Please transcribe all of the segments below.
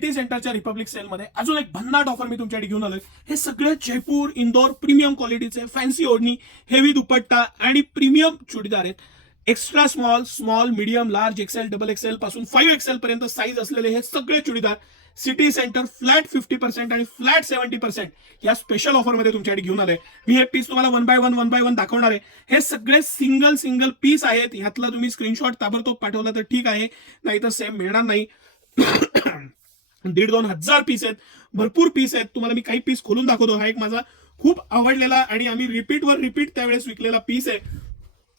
City सेंटरच्या Republic सेलमध्ये अजून एक भन्नाट ऑफर मी तुमच्याकडे घेऊन आलोय. हे सगळे जयपूर इंदोर प्रीमियम क्वालिटीचे फॅन्सी ओढणी, हेवी दुपट्टा आणि प्रीमियम चुडीदार आहेत. Extra small, small, medium, large, XL, double XL पासून 5XL पर्यंत साईज असलेले हे सगळे चुडीदार सिटी सेंटर फ्लॅट 50% आणि फ्लॅट 70% या स्पेशल ऑफरमध्ये तुमच्याकडे घेऊन आले. मी हे पीस तुम्हाला वन बाय वन दाखवणार आहे. हे सगळे सिंगल पीस आहेत. ह्यातला तुम्ही स्क्रीनशॉट ताबडतोब पाठवला तर ठीक आहे, नाही तर सेम मिळणार नाही. 1,500-2 हजार पीस आहेत, भरपूर पीस आहेत. तुम्हाला मी काही पीस खोलून दाखवतो. हा एक माझा खूप आवडलेला आणि आम्ही रिपीट त्यावेळेस विकलेला पीस आहे.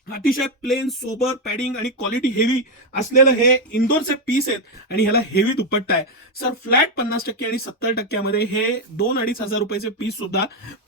अतिशय प्लेन, सोबर, पॅडिंग आणि क्वालिटी हेवी असलेलं हे इंदोरचे पीस आहेत आणि ह्याला हेवी दुपट्टा आहे. सर फ्लॅट 50% आणि 70% हे 2-2.5 हजार रुपयाचे पीस सुद्धा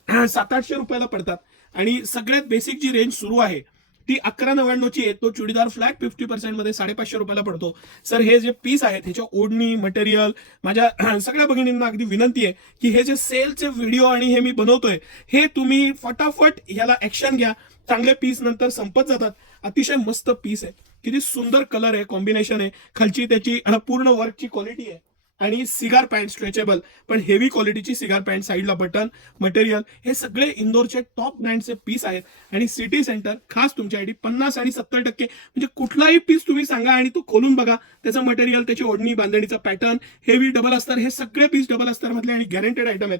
700-800 रुपयाला पडतात. आणि सगळ्यात बेसिक जी रेंज सुरू आहे ती 1199ची आहे. तो चुडीदार फ्लॅट 50% मध्ये 550 रुपयाला पडतो. सर हे जे पीस आहेत ह्याच्या ओढणी मटेरियल, माझ्या सगळ्या भगिनींना अगदी विनंती आहे की हे जे सेलचे व्हिडिओ आणि हे मी बनवतोय हे तुम्ही फटाफट ह्याला ऍक्शन घ्या. चांगले पीस नंतर संपत जातात. अतिशय मस्त पीस आहे, किती सुंदर कलर आहे, कॉम्बिनेशन आहे. खालची त्याची पूर्ण वर्कची क्वालिटी आहे आणि सिगार पॅन्ट स्ट्रेचेबल पण हेवी क्वालिटीची सिगार पॅन्ट, साईडला बटन, मटेरियल, हे सगळे इंदोरचे टॉप ब्रँडचे पीस आहेत. आणि सिटी सेंटर खास तुमच्यासाठी 50 आणि 70% म्हणजे कुठलाही पीस तुम्ही सांगा आणि तो खोलून बघा, त्याचं मटेरियल, त्याची ओढणी, बांधणीचा पॅटर्न, हेवी डबल अस्तर, हे सगळे पीस डबल अस्तर मधले आणि गॅरंटेड आयटम आहेत.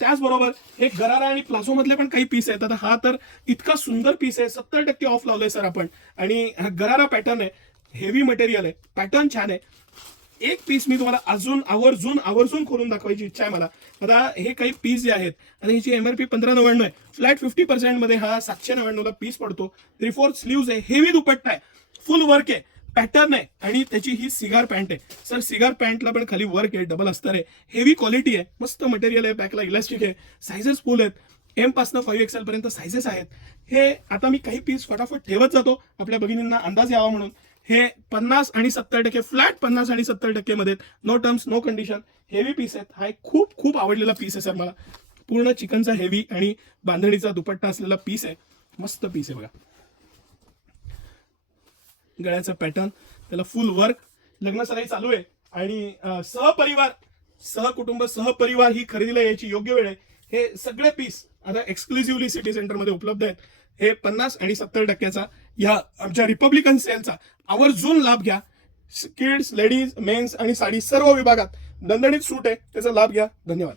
त्याचबरोबर हे गरारा आणि प्लाझो मधले पण काही पीस आहेत. आता हा तर इतका सुंदर पीस आहे, 70% ऑफ लावलंय सर आपण. आणि गरारा पॅटर्न आहे, हेवी मटेरियल आहे, पॅटर्न छान आहे. एक पीस मी तुम्हाला अजून आवर्जून खोलून दाखवायची इच्छा आहे मला. आता हे काही पीस जे आहेत, आता ह्याची MRP 1599 आहे. फ्लॅट 50% मध्ये हा 799ला पीस पडतो. 3/4 स्लीव्ज आहे, हेवी दुपट्टा आहे, फुल वर्क आहे, पॅटर्न आहे आणि त्याची ही सिगार पॅन्ट आहे. सर सिगार पॅन्टला पण खाली वर्क आहे, डबल अस्तर आहे, हेवी क्वालिटी आहे, मस्त मटेरियल आहे, बॅकला इलास्टिक आहे, सायझेस फुल आहेत. M पासून 5XL पर्यंत सायझेस आहेत. हे आता मी काही पीस फटाफट ठेवत जातो आपल्या भगिनींना अंदाज यावा म्हणून. हे 50 आणि 70% फ्लॅट 50 आणि 70% मध्ये, no terms no condition, heavy piece आहेत. हा एक खूप आवडलेला पीस आहे सर मला. पूर्ण चिकनचा हेवी आणि बांधणीचा दुपट्टा असलेला पीस आहे, मस्त पीस आहे बघा. गळ्याचा पॅटर्न, त्याला फुल वर्क, लग्न सराई चालू आहे आणि सहपरिवार ही खरेदीला यायची योग्य वेळ आहे. हे सगळे पीस आता एक्सक्लुझिव्हली सिटी सेंटरमध्ये उपलब्ध आहेत. हे 50 आणि 70%चा या आमच्या रिपब्लिकन सेलचा आवर्जून लाभ घ्या. किड्स, लेडीज, मेन्स आणि साडी सर्व विभागात दणदणीत सूट आहे, त्याचा लाभ घ्या. धन्यवाद.